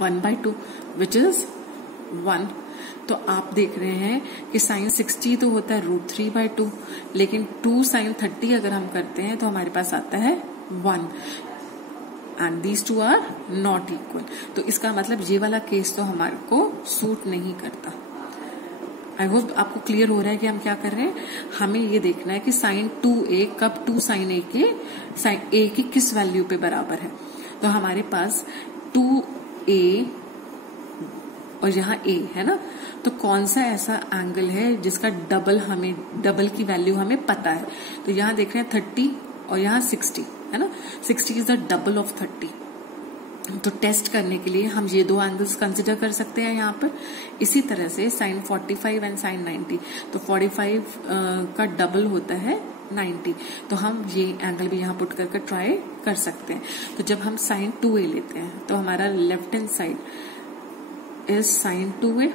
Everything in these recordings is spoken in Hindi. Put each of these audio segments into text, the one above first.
1/2 विच इज 1। तो आप देख रहे हैं कि साइन 60 तो होता है √3/2, लेकिन 2 sin 30 अगर हम करते हैं तो हमारे पास आता है 1 and these two are not equal. तो इसका मतलब ये वाला केस तो हमारे को सूट नहीं करता। आई होप आपको क्लियर हो रहा है कि हम क्या कर रहे हैं। हमें ये देखना है कि साइन 2a कब 2 sin a के साइन a की किस वैल्यू पे बराबर है। तो हमारे पास 2a और यहाँ a है ना, तो कौन सा ऐसा एंगल है जिसका डबल की वैल्यू हमें पता है। तो यहाँ देख रहे हैं 30 और यहाँ 60 है ना, 60 इज द डबल ऑफ 30। तो टेस्ट करने के लिए हम ये दो एंगल्स कंसिडर कर सकते हैं यहाँ पर। इसी तरह से साइन 45 एंड साइन 90, तो 45 का डबल होता है 90, तो हम ये एंगल भी यहाँ पुट करके ट्राई कर सकते हैं। तो जब हम साइन 2a लेते हैं तो हमारा left hand side is sine 2a।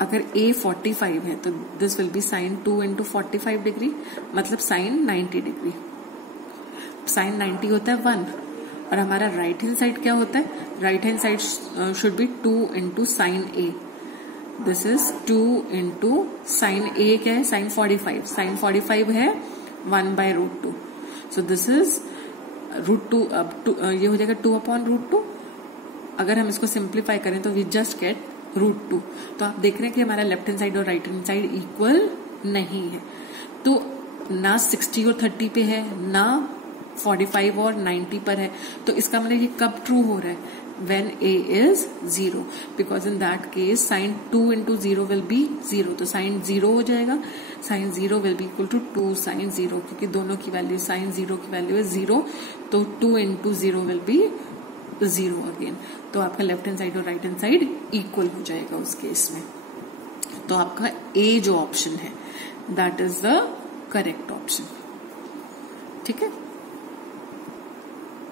अगर a 45 है तो this will be sine 2 into 45 degree, मतलब साइन 90 डिग्री। साइन 90 होता है 1, और हमारा राइट हैंड साइड क्या होता है, right hand side should be 2 into sine a। This is 2 into sine a क्या है, साइन 45। साइन 45 है 1/√2, सो दिस इज √2। अब ये हो जाएगा 2/√2। अगर हम इसको सिंप्लीफाई करें तो वी जस्ट गेट √2। तो आप देख रहे हैं कि हमारा लेफ्ट हैंड साइड और राइट हैंड साइड इक्वल नहीं है। तो ना 60 और 30 पे है, ना 45 और 90 पर है। तो इसका मतलब ये कब ट्रू हो रहा है, when a is 0, because in that case sin 2 into 0 will be 0। तो sin 0 हो जाएगा, sin 0 will be equal to 2 sin 0, क्योंकि दोनों की वैल्यू sin 0 की वैल्यू है 0, तो 2 into 0 will be 0 अगेन। तो आपका लेफ्ट हैंड साइड और राइट हैंड साइड इक्वल हो जाएगा उस केस में। तो आपका A जो ऑप्शन है that is the correct option. ठीक है।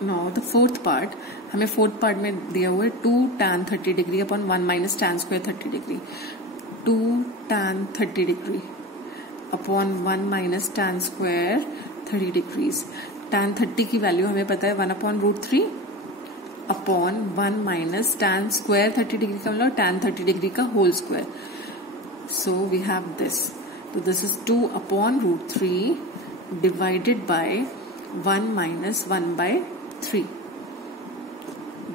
नाउ द फोर्थ पार्ट, हमें फोर्थ पार्ट में दिया हुआ है 2 tan 30 degree upon 1 minus tan square 30 degree. 2 tan 30 degree upon 1 minus tan square 30 degrees. tan 30 की वैल्यू हमें पता है 1/√3 upon 1 minus tan square 30 degree का मतलब tan 30 डिग्री का whole square. So we have this, तो this is 2/√3 divided by 1 minus 1/3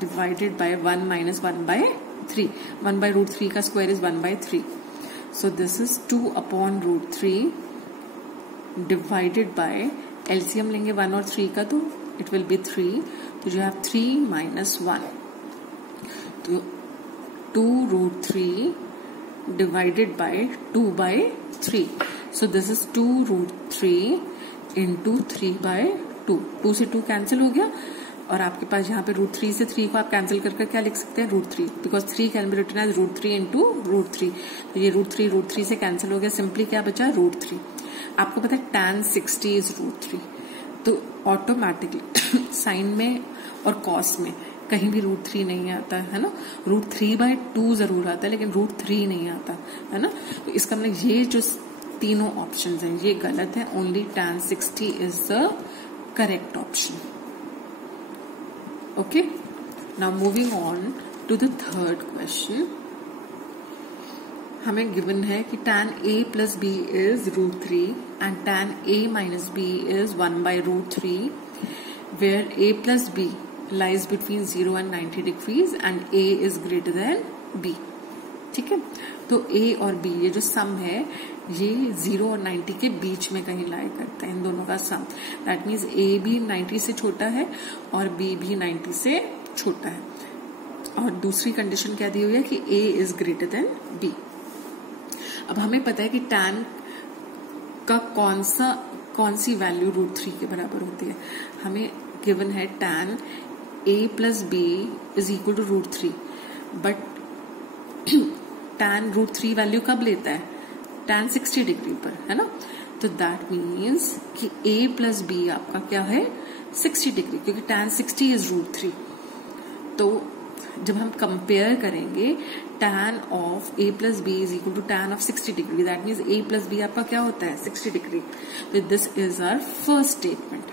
divided by 1 minus 1/3। 1/√3 का square is 1/3, so this is 2/√3 divided by LCM लेंगे 1 और 3 का, तो it will be 3, तो जो है 3 minus 1, तो 2√3 divided by 2/3, so this is 2√3 into 3/2। 2 से 2 कैंसिल हो गया, और आपके पास यहाँ पे √3 से 3 को आप कैंसिल करके क्या लिख सकते हैं, √3, because 3 can be written as √3 into √3। तो ये √3 से कैंसिल हो गया, सिंपली क्या बचा, √3। आपको पता है tan 60 इज √3, तो ऑटोमेटिकली साइन में और कॉस में कहीं भी √3 नहीं आता है ना, √3/2 जरूर आता है लेकिन √3 नहीं आता है ना। तो इसका मतलब ये जो तीनों ऑप्शंस हैं ये गलत है, only tan 60 is the correct option. Okay, now moving on to the third question. हमें गिवन है कि tan a plus b is √3 and tan a minus b is 1/√3, where a plus b lies between 0 and 90 degrees and a is greater than b। ठीक है, तो a और b ये जो सम है ये 0 और 90 के बीच में कहीं लाई करता है, इन दोनों का सम। दैट मीन्स a भी 90 से छोटा है और b भी 90 से छोटा है। और दूसरी कंडीशन क्या दी हुई है कि a is greater than b। अब हमें पता है कि tan का कौन सी वैल्यू √3 के बराबर होती है। हमें गिवन है tan a plus b is equal to √3, but tan √3 value कब लेता है, tan 60 डिग्री पर, है ना। तो दैट मीन्स कि a प्लस b आपका क्या है 60 डिग्री, क्योंकि tan 60 इज √3। तो जब हम कंपेयर करेंगे tan of a plus b is equal to tan of 60 degree, that means a plus b आपका क्या होता है 60 डिग्री। तो this is our first statement.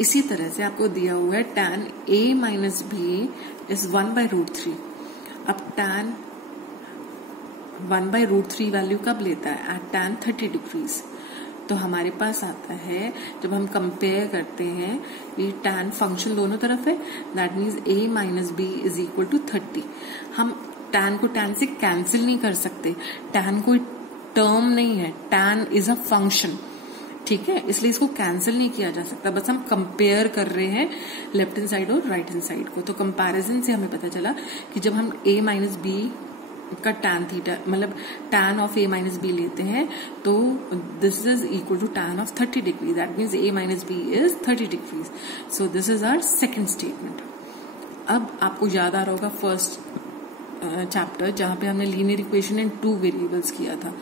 इसी तरह से आपको दिया हुआ है tan a minus B is 1/√3। अब tan 1/√3 वैल्यू कब लेता है? At tan 30 degrees. तो हमारे पास आता है जब हम कंपेयर करते हैं ये tan फंक्शन दोनों तरफ है, that means a minus B is equal to 30। हम tan को tan से कैंसिल नहीं कर सकते, tan कोई टर्म नहीं है, tan इज अ फंक्शन, ठीक है, इसलिए इसको कैंसिल नहीं किया जा सकता, बस हम कंपेयर कर रहे हैं लेफ्ट हैंड साइड और राइट हैंड साइड को। तो कंपैरिजन से हमें पता चला कि जब हम a माइनस बी का tan थीटा मतलब tan of a minus B लेते हैं तो this is equal to tan of 30 degree, that means a minus B is 30 degrees. So this is our second statement. अब आपको याद आ रहा होगा फर्स्ट चैप्टर जहां पे हमने लीनियर इक्वेशन इन 2 वेरिएबल्स किया था।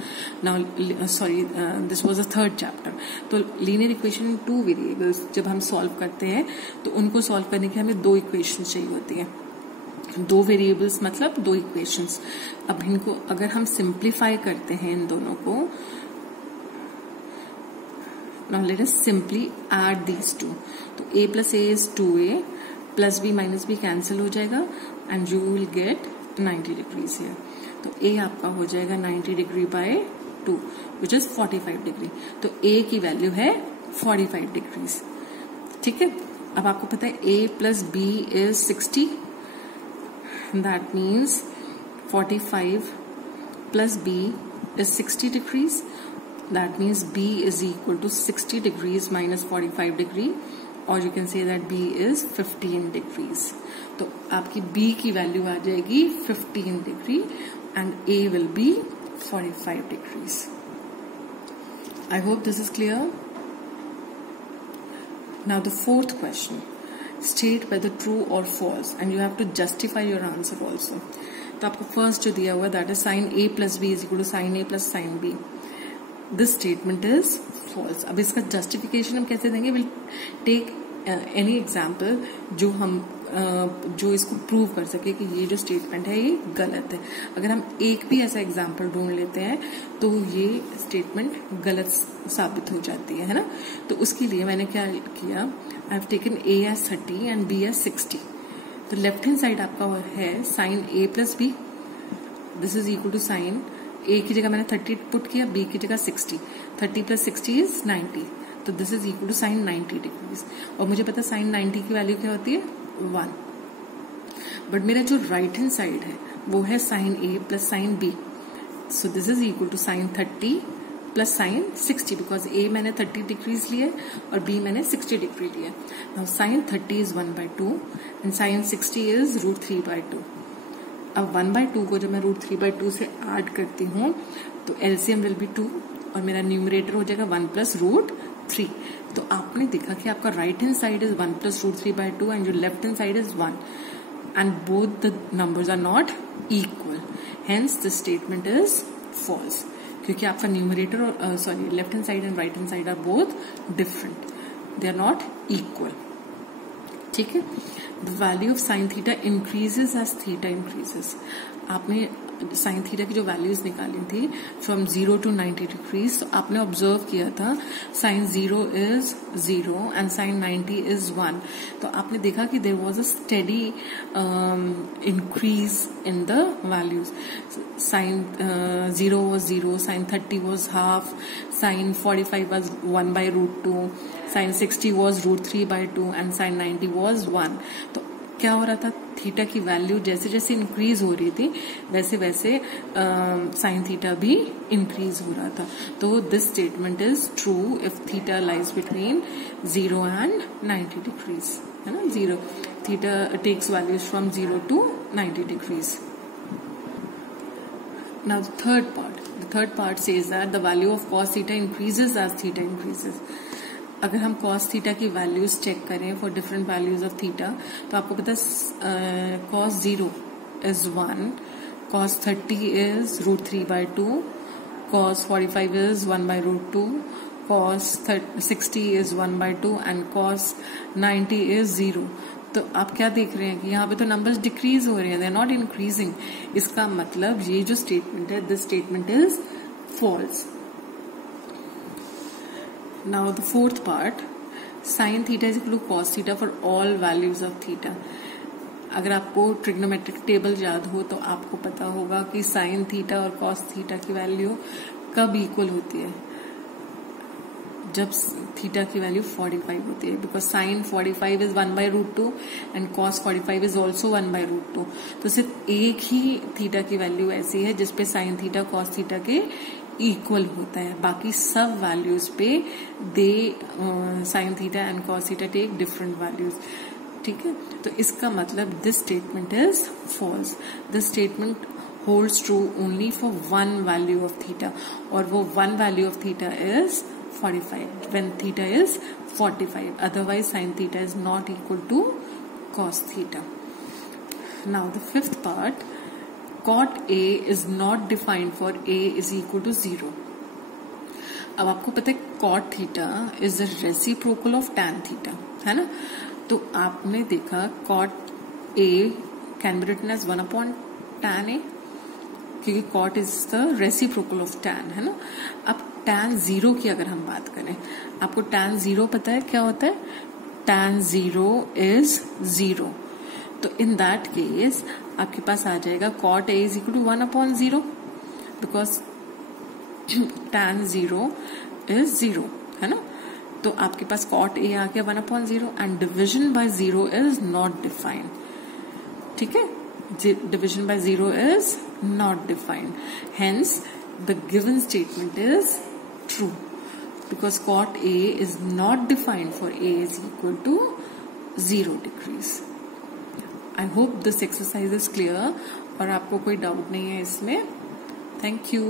Now sorry, this was the third chapter. तो लीनियर इक्वेशन इन 2 वेरिएबल्स जब हम सॉल्व करते हैं तो उनको सॉल्व करने के हमें 2 इक्वेशन चाहिए होती हैं। 2 वेरिएबल्स मतलब 2 इक्वेशंस। अब इनको अगर हम सिंप्लीफाई करते हैं इन दोनों को, now let us simply add these 2। तो a plus a is 2a plus b minus b cancel हो जाएगा and you will get 90 degrees here. तो a आपका हो जाएगा 90 degree by 2 which is 45 degree. तो a की वैल्यू है 45 डिग्रीज, ठीक है। अब आपको पता है a plus b is 60, that means 45 plus b is 60 degrees. That means b is equal to 60 degrees minus 45 degree, or you can say that b is 15 degrees. तो आपकी b की वैल्यू आ जाएगी 15 degree and a will be 45 degrees. I hope this is clear. Now the fourth question. State whether true or false and you have to justify your answer also. तो आपको फर्स्ट जो दिया हुआ that is sine a plus B is equal to sine a plus sine B. This statement is false. अब इसका जस्टिफिकेशन हम कैसे देंगे? विल टेक एनी एग्जाम्पल जो इसको प्रूव कर सके कि ये जो स्टेटमेंट है ये गलत है। अगर हम एक भी ऐसा एग्जाम्पल ढूंढ लेते हैं तो ये स्टेटमेंट गलत साबित हो जाती है ना। तो उसके लिए मैंने क्या किया, I have taken a as 30 and b as 60। तो लेफ्ट हैंड साइड आपका है sine a plus B, this is equal to sine a की जगह मैंने 30 पुट किया, b की जगह 60। 30 प्लस 60 इज 90, तो this is equal to sine 90 degrees. और मुझे पता साइन 90 की वैल्यू क्या होती है 1। बट मेरा जो राइट हैंड साइड है वो है sine a plus sine b, so this is equal to sine 30 plus sine 60 because a मैंने 30 डिग्रीज लिए और b मैंने 60 डिग्री लिया। Now sine 30 is 1/2 and sine 60 is √3/2। अब 1/2 को जब मैं √3/2 से ऐड करती हूँ तो एलसीएम विल बी 2 और मेरा न्यूमरेटर हो जाएगा 1 प्लस √3। तो आपने देखा कि आपका right hand side is 1 plus √3/2 and your left hand side is 1 and both the numbers are not equal. Hence this statement is false. क्योंकि आपका न्यूमरेटर और left hand side and right hand side are both different, they are not equal, ठीक है। The value of sine theta increases as theta increases. आपने साइन थीटा की जो वैल्यूज निकाली थी फ्रॉम 0 to 90 डिग्रीज, तो आपने ऑब्जर्व किया था sine 0 is 0 and sine 90 is 1। तो आपने देखा कि there was a steady increase in the values. Sine 0 was 0, sine 30 was half, sine 45 was 1/√2, sine 60 was √3/2 and sine 90 was 1। तो क्या हो रहा था, थीटा की वैल्यू जैसे जैसे इंक्रीज हो रही थी वैसे वैसे साइन थीटा भी इंक्रीज हो रहा था। तो this statement is true if theta lies between 0 and 90 degrees, है ना। 0 theta takes values from 0 to 90 degrees. Now the third part says that the value of cos theta increases as theta increases. अगर हम cos थीटा की वैल्यूज चेक करें for different values of theta तो आपको पता है cos 0 is 1, cos 30 is √3/2, cos 45 is 1/√2, cos 60 is 1/2 and cos 90 is 0। तो आप क्या देख रहे हैं कि यहाँ पे तो नंबर्स डिक्रीज हो रहे हैं, दे आर नॉट इंक्रीजिंग। इसका मतलब ये जो स्टेटमेंट है this statement is false. Now the fourth part sine theta is equal to cos theta for all values of theta. अगर आपको ट्रिग्नोमेट्रिक टेबल याद हो तो आपको पता होगा कि साइन थीटा और कॉस थीटा की वैल्यू कब इक्वल होती है, जब थीटा की वैल्यू 45 होती है, because sign 45 is 1/√2 and cos 45 is also 1/√2। तो सिर्फ एक ही थीटा की वैल्यू ऐसी है जिसपे साइन थीटा कॉस थीटा के इक्वल होता है, बाकी सब वैल्यूज पे they sine theta and cos theta take different values. ठीक है, तो इसका मतलब this statement is false. This statement holds true only for one value of theta, और वो one value of theta is 45 when theta is 45. Otherwise sin theta is not equal to cos theta. Now the fifth part, cot A is not defined for A is equal to 0. अब आपको पता है cot theta is the reciprocal of tan theta, है ना। तो आपने देखा cot A can be written as 1/tan A, क्योंकि cot is the reciprocal of tan, है ना। अब tan 0 की अगर हम बात करें, आपको tan 0 पता है क्या होता है? tan 0 is 0। तो इन दैट केस आपके पास आ जाएगा cot A is equal to 1/0, because tan 0 is 0, है ना। तो आपके पास cot A आ गया 1/0 and division bye 0 is not defined. ठीक है, division by 0 is not defined, hence the given statement is true because cot A is not defined for A is equal to 0 degrees. I hope this exercise is clear और आपको कोई डाउट नहीं है इसमें। Thank you.